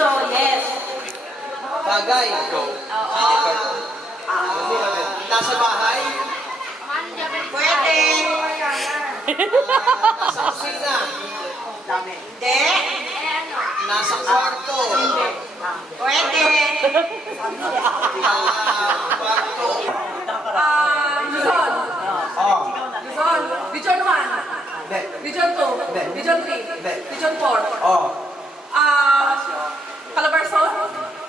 gusto, yes. Bagay. Nasa bahay. Pwede. Nasa kusina. Hindi. Nasa kwarto. Pwede. Kwarto. Luzon. Oh. Luzon. Region 1. Hindi. Region 2. Hindi. Region 3. Hindi. Region 4. Oh. Calabarzon.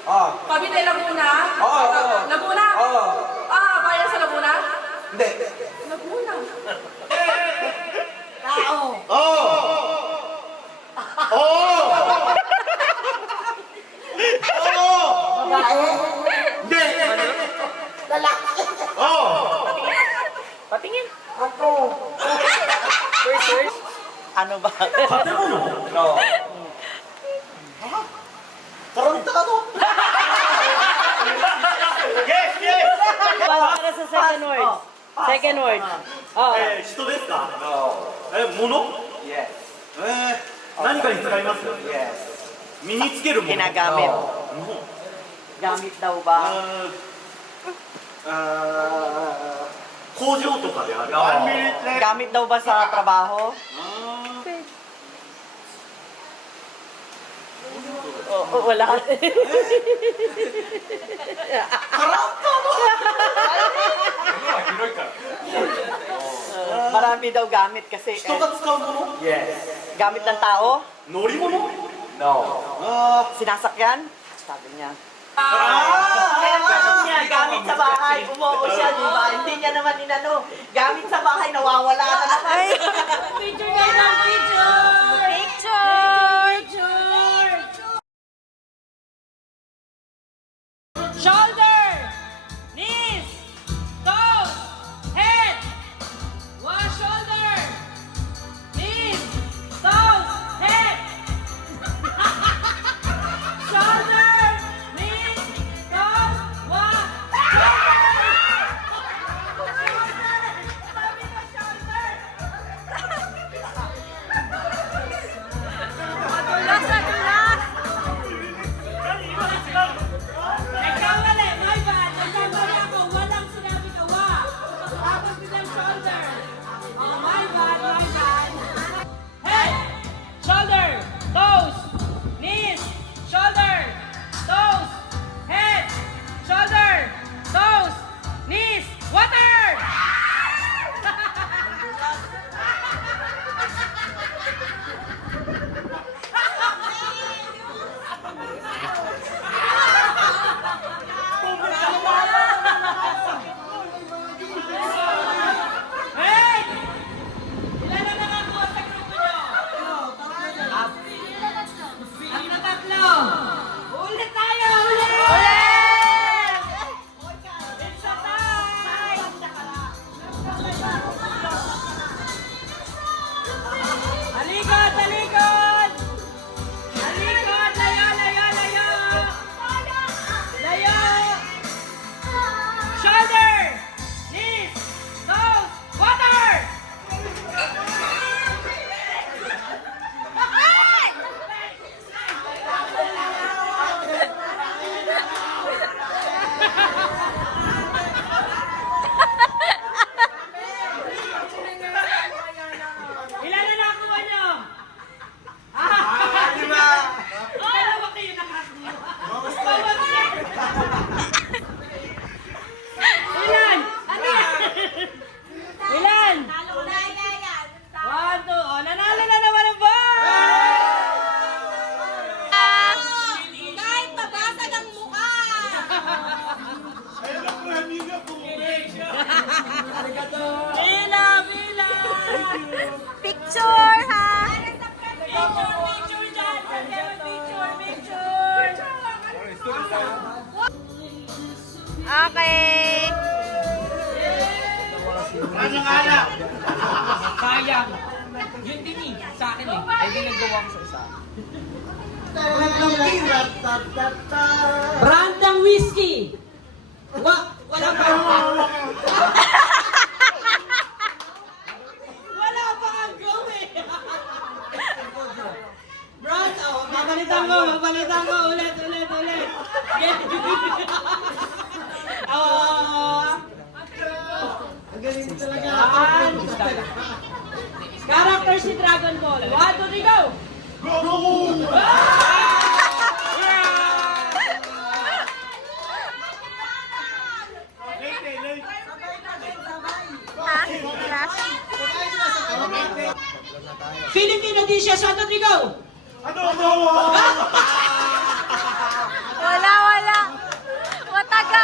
Oh. Cavite, Laguna. Oo. Laguna. Oh. Bayan sa Laguna. Hindi. Laguna. Tao. Oh. Oh. Oh. Babae. Hindi. Lalaki. Oh. Patingin. Ako. First. Ano ba? No. Karanta ka to. Yes, yes. Para sa second word. Second word. Oh. 人ですか No. 物 Yes. 何かに使います Yes. 身につけるもの Ginagamit. No. Gamit daw ba? 工場とかである No. Gamit daw ba sa trabaho? Wala. Marami daw gamit kasi 人が使うもの Yes. gamit ng tao, 乗り物 No. sinasakyan. Sabi niya. Ganun niya, gamit sa bahay. Umuo siya, di ba? Hindi niya naman inano. Gamit sa bahay, nawawala na naman. Picture kayo ng picture. Picture. Shoulder. Knees. Toes. Head. One shoulder. Knees. Toes. Head. Shoulder. Knees. Toes. One. Sabi ko shoulder. Madulas, madulas. Nagkamali, my bad. Nagkamali ako. Walang sinabi kawa. Tapos bilang shoulder. Oh, my bad, my bad. Head, shoulder, toes, knees, shoulder, toes, head, shoulder, toes, knees, water! Hey! Ilan na nakakuha sa grupo nyo? Ang natatlo. Ulit tayo! Ulit! It's a tie! Talikod! Talikod! Talikod! Layo! Layo! Layo! Layo! Shoulder! Knees! Toes! Water! Ilan na nakuha nyo? Lima. Dalawa kayo nakakuha. Ilan? Ano yan? Ilan? One, two. Oh, nanalo na naman ang ball! Kahit mabasa ng mukha. Bila! Bila! Picture, ha? Picture! Picture dyan! Picture! Picture! Okay. Sayang! Yun din eh. Sa akin eh. Ay, di nagawa ko sa isa. Brand ng whiskey! Wala pa! Wala pa ang go eh! Brand! Oh, mapalitan ko ulit! dishes. 1, 2, 3, go! Wala. Mataga.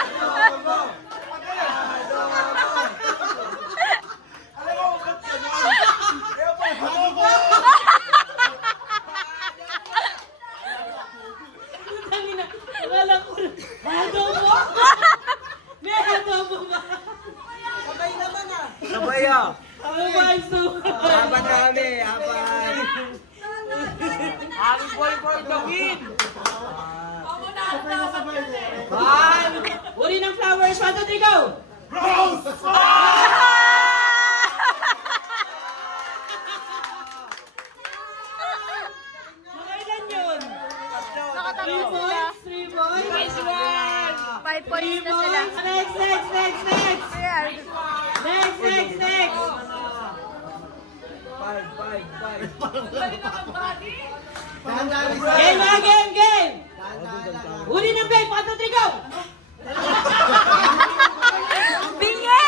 Tangina, akala ko na. Adobo? May adobo ba? Sabay naman ah. Sabay ah. Oh my God. Haban na kami, haban. Aming boy the win. Uri ng flowers. 1, 2, 3, go! Nakailan yun? Nakatatlo 3 sila. points? 3 points? 5 points na sila. Next! Ayan. Next! Game! Uri ng vape! 1, 2, 3, go! Bingi!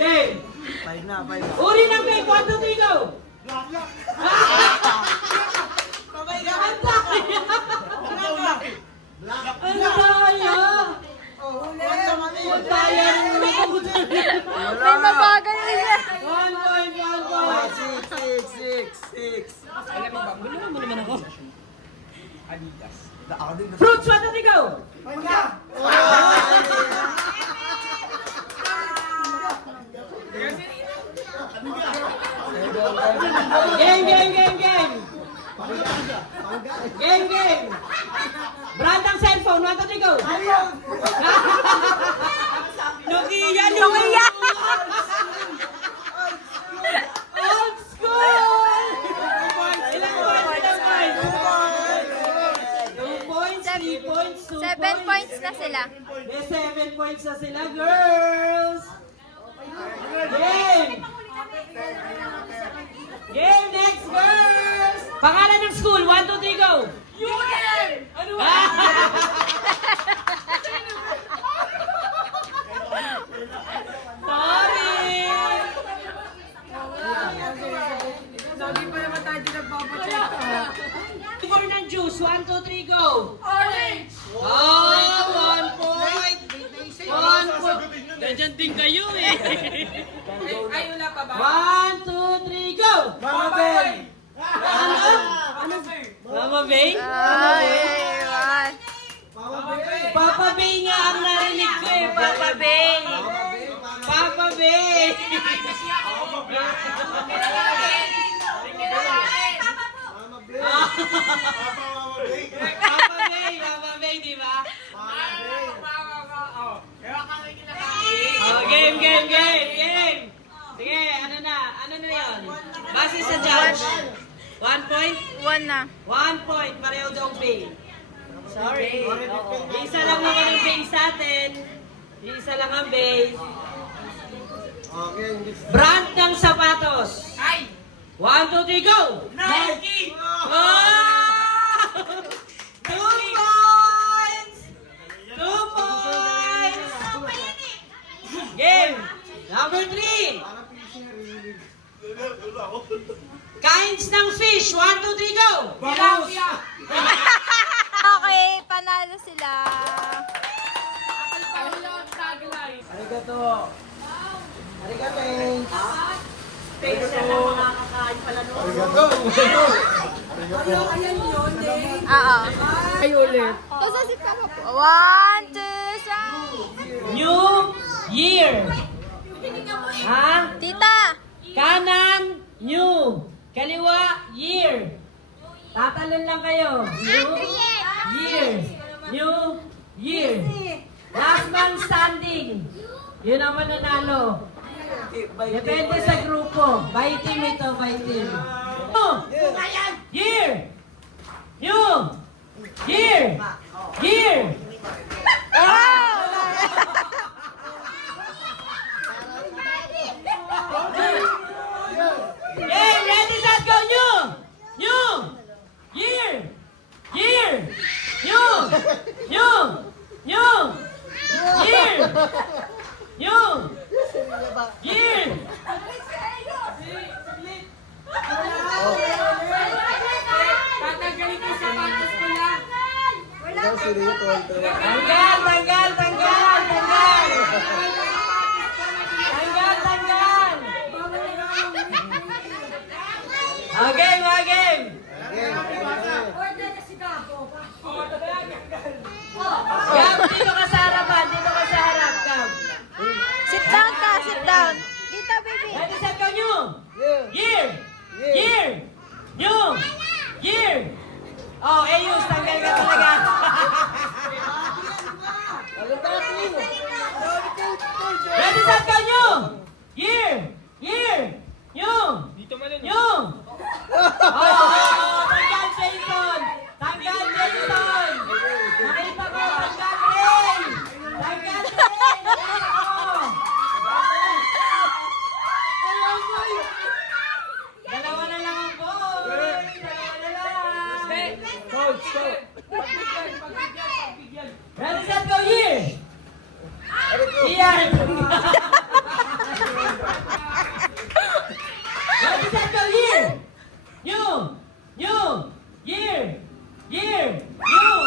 Game! Uri ng vape! 1, 2, 3, go! Ang daya! Ang daya! May mabagal niya. 1 point! Alam mo ba? Bulungan mo naman ako. Adidas. Fruits! 1, 2, 3, go! Game! Brand ng cellphone! 1, 2, 3, go! Nokia! Nokia! Old school! Ilang points? 2 points, 3 points, 2 points. 7 points na sila. May 7 points na sila, girls! Game, next, girls! Pangalan ng school, 1, 2, 3, go! Ano ba? Sorry! Sabi pa naman tayo nagpapacheck. Flavor ng juice, 1, 2, 3, go! Orange! Oh, 1 point! 1 point! Nandiyan din kayo eh! Ay, wala pa ba? 1, 2, 3, go! Mama Bay! Ano? Mama Bay? Ay, Papa Bay nga ang narinig ko eh! Papa Bay! Papa Bay! Papa Bay, di ba? Oh, game! Sige, ano na yun? Base sa judge. 1 point? 1 na. 1 point, pareho daw pay. Sorry. Isa lang naman ang base sa atin. Isa lang ang base. Brand ng sapatos. Ay! 1, 2, 3, go! Nike! Oh! 2 points! 2 points! Game! Number 3! Kinds ng fish. 1, 2, 3, go! Tilapia! Okay, panalo sila. Special lang makakakain pala noon. Oo. Ay, ulit. Kasi si Papa po. 1, 2, 3. New Year. Ha? Tita! Kanan, new. Kaliwa, year. Tatalon lang kayo. New year. New year. Last man standing. Yun ang mananalo. Depende sa grupo. By team ito, by team. Year. New. Year. Year. Okay, ready, set, go, new! New! Year! Year! New! New! New! Year! Tanggal, tanggal, tanggal, tanggal. Tanggal, tanggal. Okay, mga game. Gab, dito ka sa harapan, dito ka sa harap, Gab. Sit down ka, sit down. Dito, baby. Ready, set, go, new. Year. Year. New. Year. Oh, Ayus, tanggal ka talaga. Ready, set, go, new. Year. Year. New. New. Oh, tanggal Jason. Tanggal Jason. Nakita ko, tanggal Ray. Tanggal Ray. Oh. Dalawa na lang ang boy. Dalawa na lang. Coach, Ready, set, go, year. Iyan. Ready, set, go, year. New. New. Year. Year. New.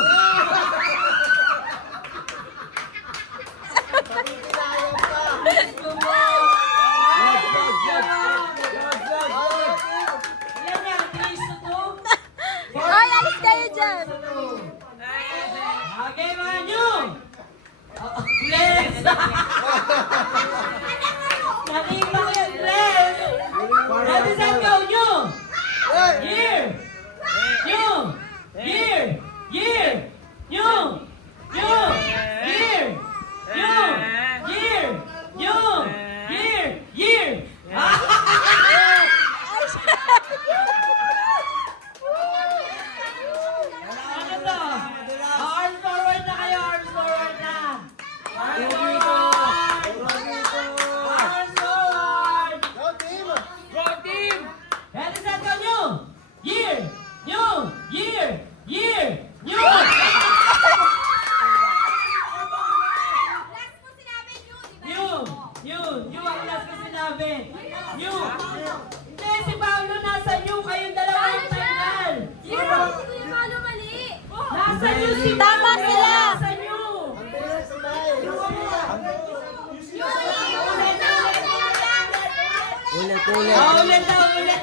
Yan yan, 3 to 2. Ay, alis kayo dyan. Okay, mga new. Bless. Nakita ko yung bless. Ready, set, go, new. Year. New. Year. Year. New. New. Year. New. Year. New. Year. Year. Ano to? Arms forward na kayo, arms forward na. Arms forward. Arms forward. Go team! Ready, set, go, new. Year. New. Year. Year. New. New. New. New ang last ko sinabi. New. Hindi, si Paolo nasa new. Kayong dalawa yung tanggal. Nasa new si Tama Paolo. sila. Nasa new. Ulit na, ulit.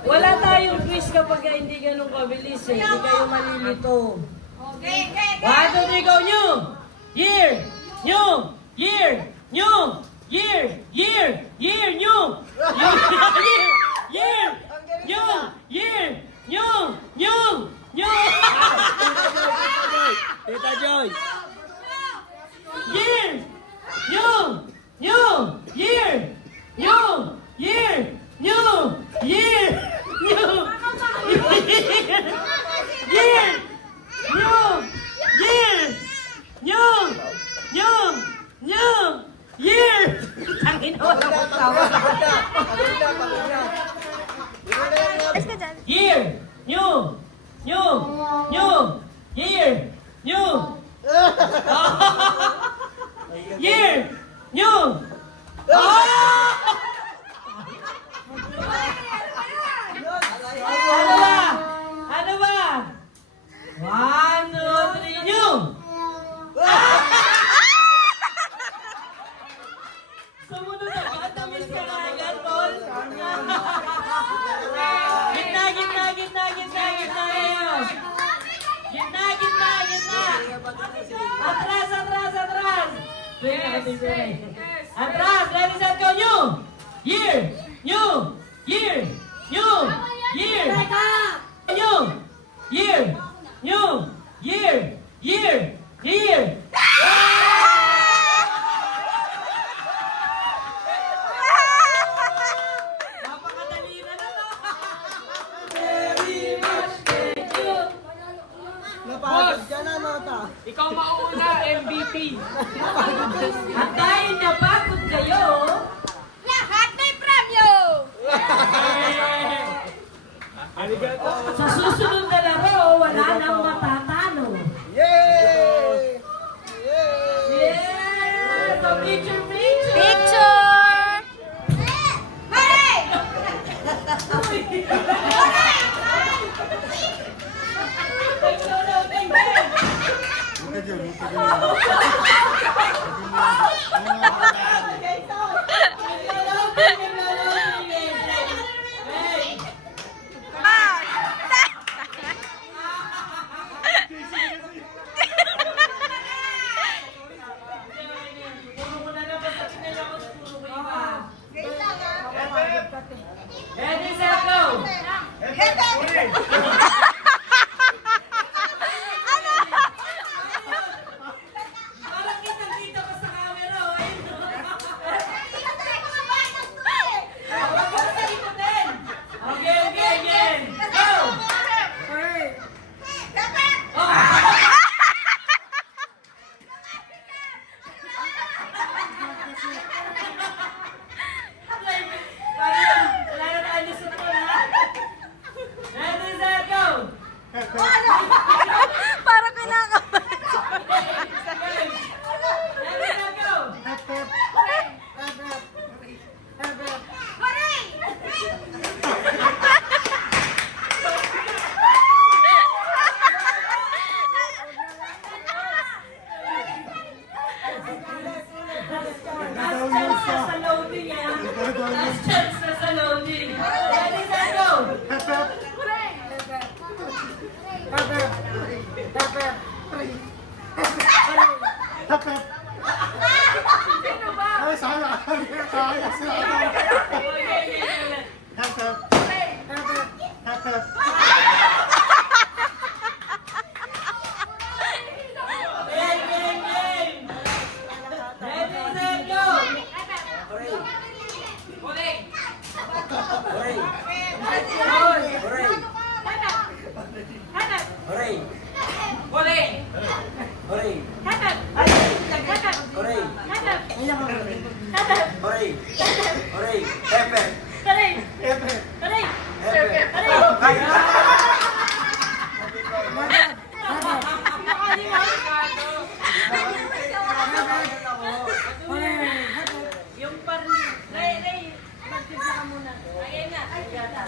Wala tayong quiz kapag hindi ganun kabilis eh. Hindi kayo malilito. 1, 2, 3, go, new! Year! New! Year! New! Year! Year! Year! New! Year! Year! New! Year! New! New! New! Tita Joy! Year! New! New! Year! New! Year! New! Year! New! Year! New! Year! New! New! New! Year! Tangin na wala ko tawa. Alis ka dyan. Year! New! New! New! Year! New! Year! New! Ano ba? Ano ba? 1, 2, 3, new! Sumunod na ba? Tamis ka na agad, tol? Gitna, gitna, gitna, gitna, gitna kayo. Gitna, gitna, gitna. Atras, atras, atras. Atras, ready, set, go, new. Year, new. Year, new. Year, new. Year, new. Year, year, year. Napakadali na to. Very much thank you. Boss! Ikaw mauuna, MVP! At dahil napagod kayo, Lahat may premyo! eh, Parang kitang-kita pa sa camera, oh. Ayun, oh. Wag mo sa ikutin. Okay, okay, again. Go! Wala na tayo lusot mo, ha? Ready, set, go! Parang kinakabahan. Ready, set, go! Last chance na sa loading, eh. Last chance na sa loading. Ready, set, go! Ay, sana. Kaya sila. Okay, okay. Game, game, game! Ready, set, go! Yung par... Ray, magpipla ka muna. Ayan na. Ayan na.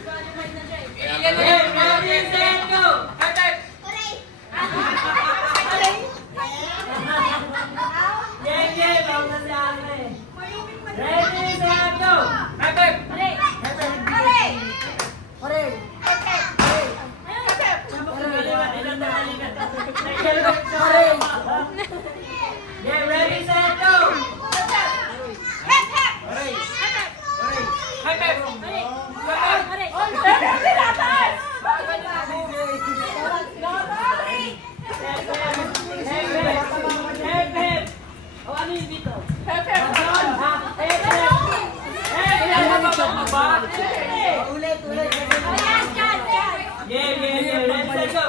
Qualified na siya eh. Ready, set, go! Game, game! Ako na si Ate. Ready, set, go! Game, ready, set, go! O ano yung dito? Game, game, game. Ready, set, go! Game, game, game. Ready, set, go!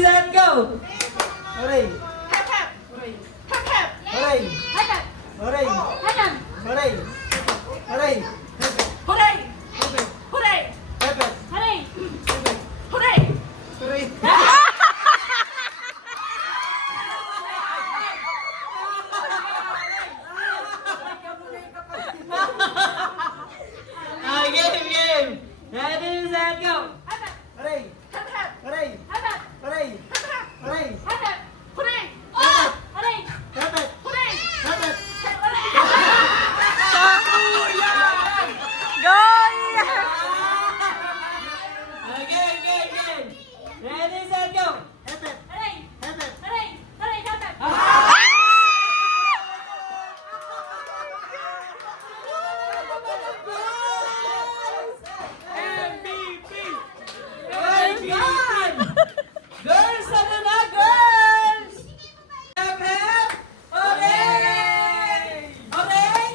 Set, go! Game, game! Ready, set, go! Go! Game, game, game! Ready, set, go! Girls, ano na, girls? Hep, hep! Hooray! Hooray!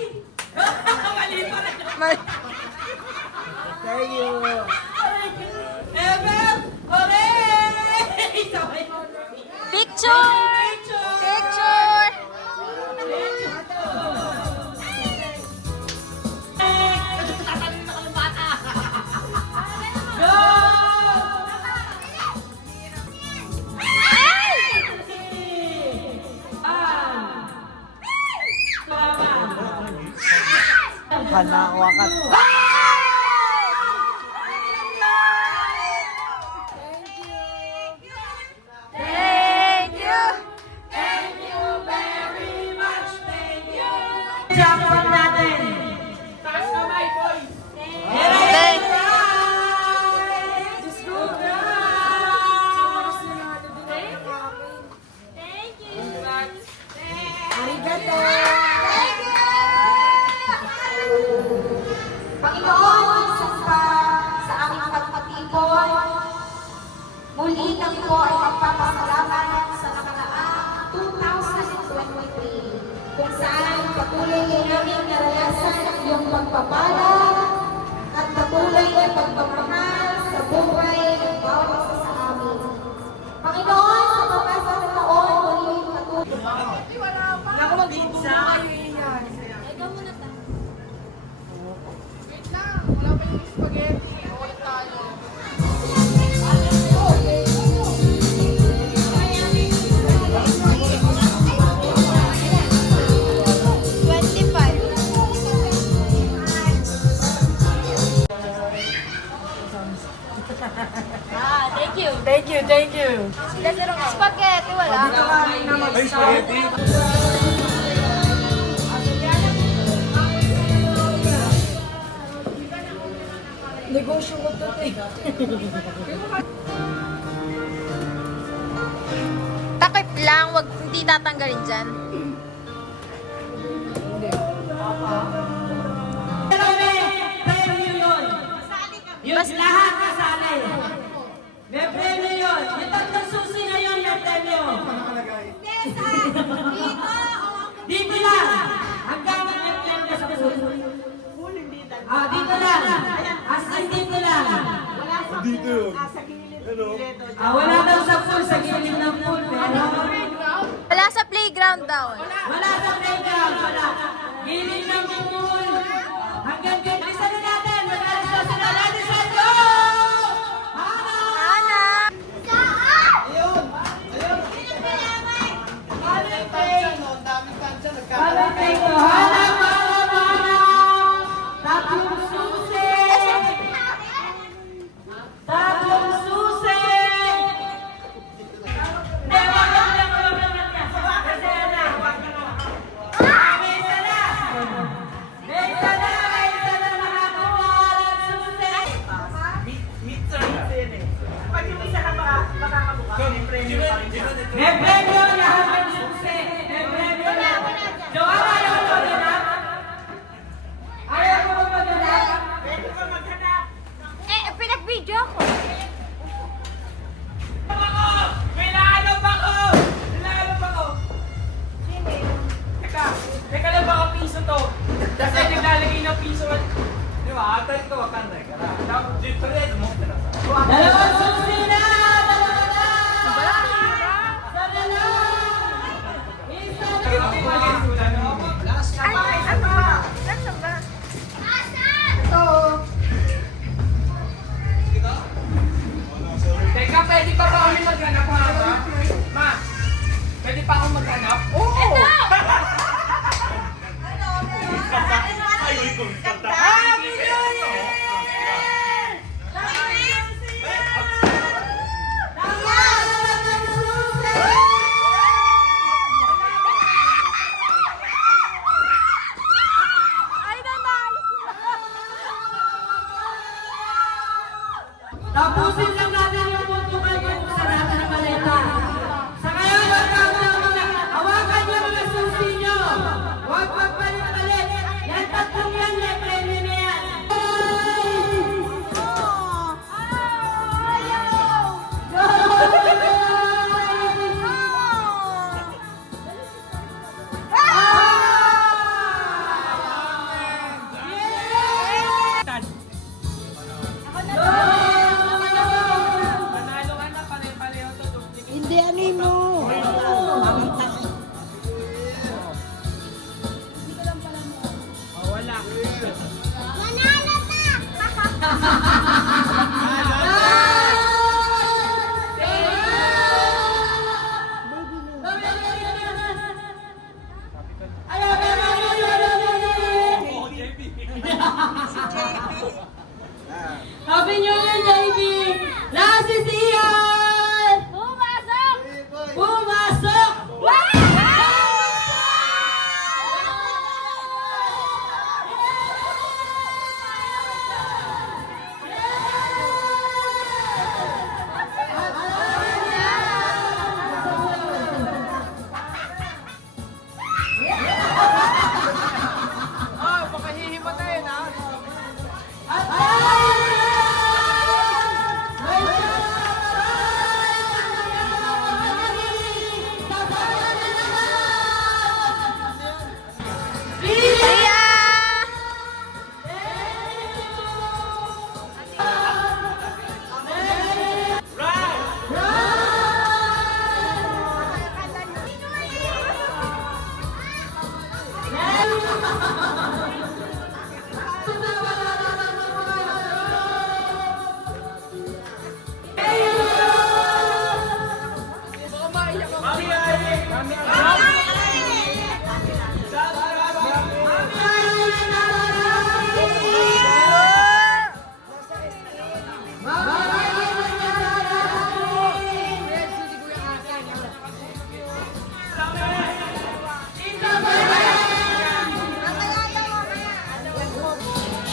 Mali pa rin. Thank you. Hep, hep! Hooray! Sabay. Picture! Picture! Go! Hawakan na, hawakan. Thank you! Jackpot natin! Taas kamay, boys! Thank Panginoon, isa ka sa aming pagpatibon. Muli kami po ay magpapasalamat sa nakaraang 2023 kung saan patuloy namin naranasan ang iyong pagpapala at patuloy na pagpapahal sa buhay ng bawat isa sa amin. Panginoon, sa mga sa taon, muli patuloy. Naku, mag-pizza! you. Thank you. Spaghetti, wala. Ay, spaghetti. Negosyo ko to eh. Takip lang, wag hindi tatanggalin dyan. Premyo yun. Yung lahat kasali. May premyo yun. Yung tatlong susi na yun, may premyo. Dito lang. Hanggang may premyo sa puso. Ah, dito lang. As in dito lang. Dito yun. Ano? Ah, wala daw sa pool, sa gilid ng pool. Pero Wala sa playground daw. wala sa playground, wala. Gilid ng pool. Hanggang dito. Isa na natin. Mag-alis na sila. Ladies and go! Ana! Palapay ko. Hanap, hanap, hanap. Tatlong susi. Tatlong susi. Hindi, wag yan. Kasi na. May isa na. May isa na nakakuha ng susi. May premyo lahat ng susi. May premyo na. Joanna, ayaw mo maghanap? Ayaw mo maghanap? Pinag-video ko. May naalap ako! May naalap ako! Teka lang baka piso to. Kasi naglalagay ng piso at... Di ba? Atay ko, wakanda ka na. Dito rin, mo ka na. Dalawang susi na! Dalawa na! Sana na! Isa na! Last Ay, ano ba? Nasaan ba? Ito.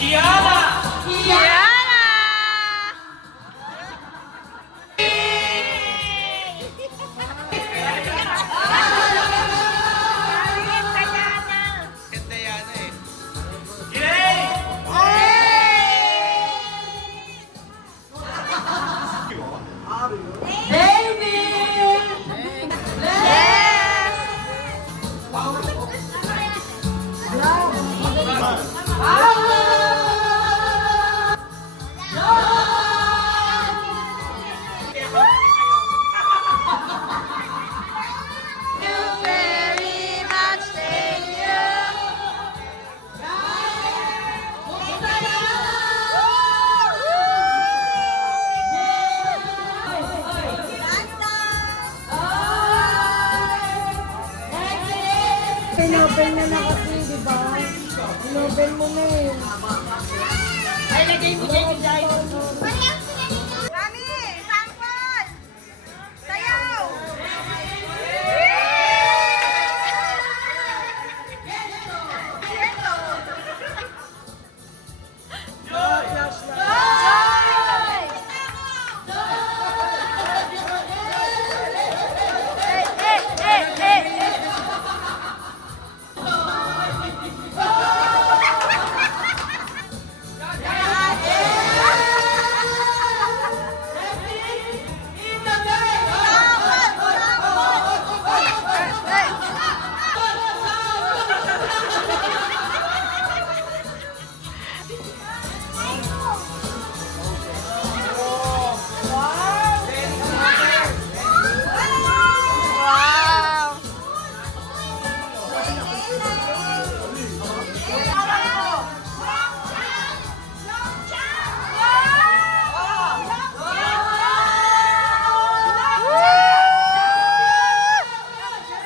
Kiana! Kiana! Very much, thank you. Pinopen na na kasi, di ba? Pinopen mo na eh. Ay, lagay mo dyan yung dahil. Mami, sample! Sayaw! Wow!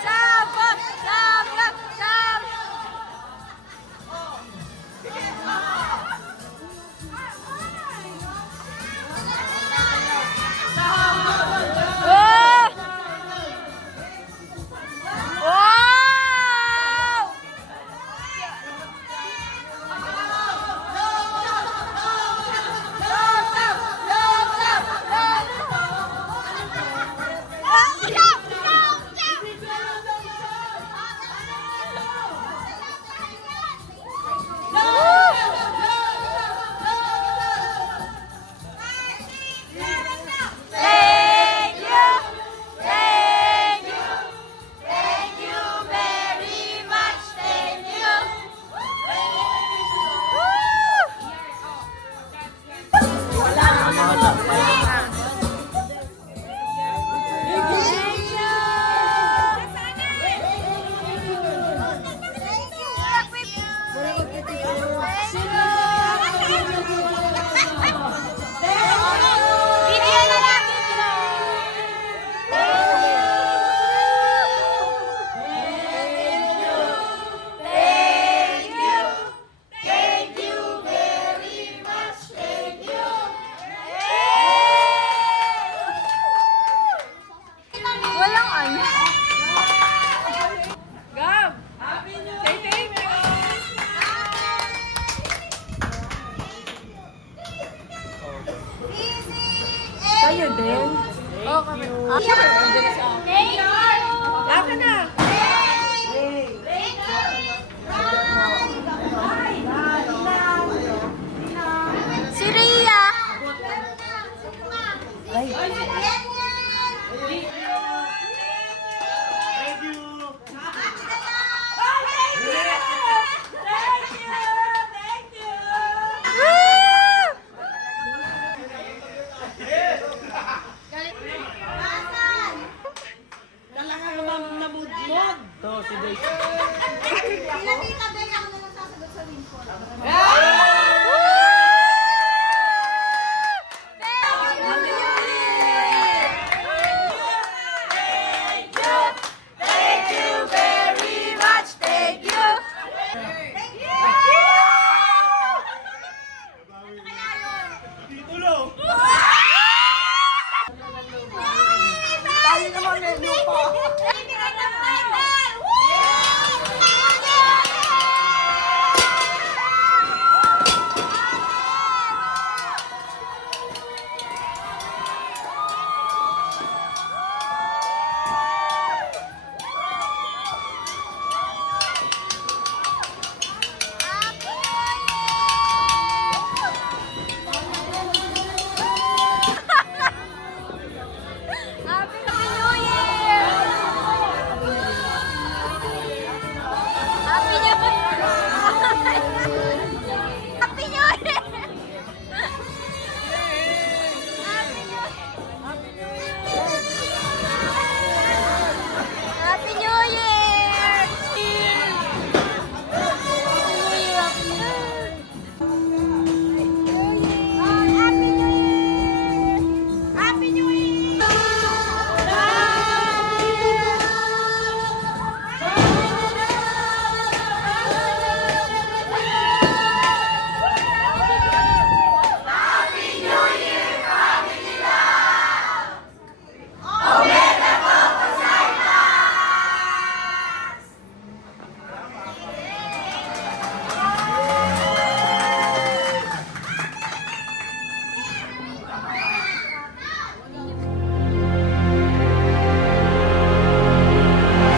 Sabak! Sabak! Sabak! Oh! Wow! Thank you! Thank you! Thank you very much. Thank you. Video na lang, video. Thank you. Thank you very much. Thank you. Walang ano. Gab! Say thank you! Kayo din? Oh, kami. Thank you! Laka na. Si Ria! Talaga namang namudmod. To, si Dave.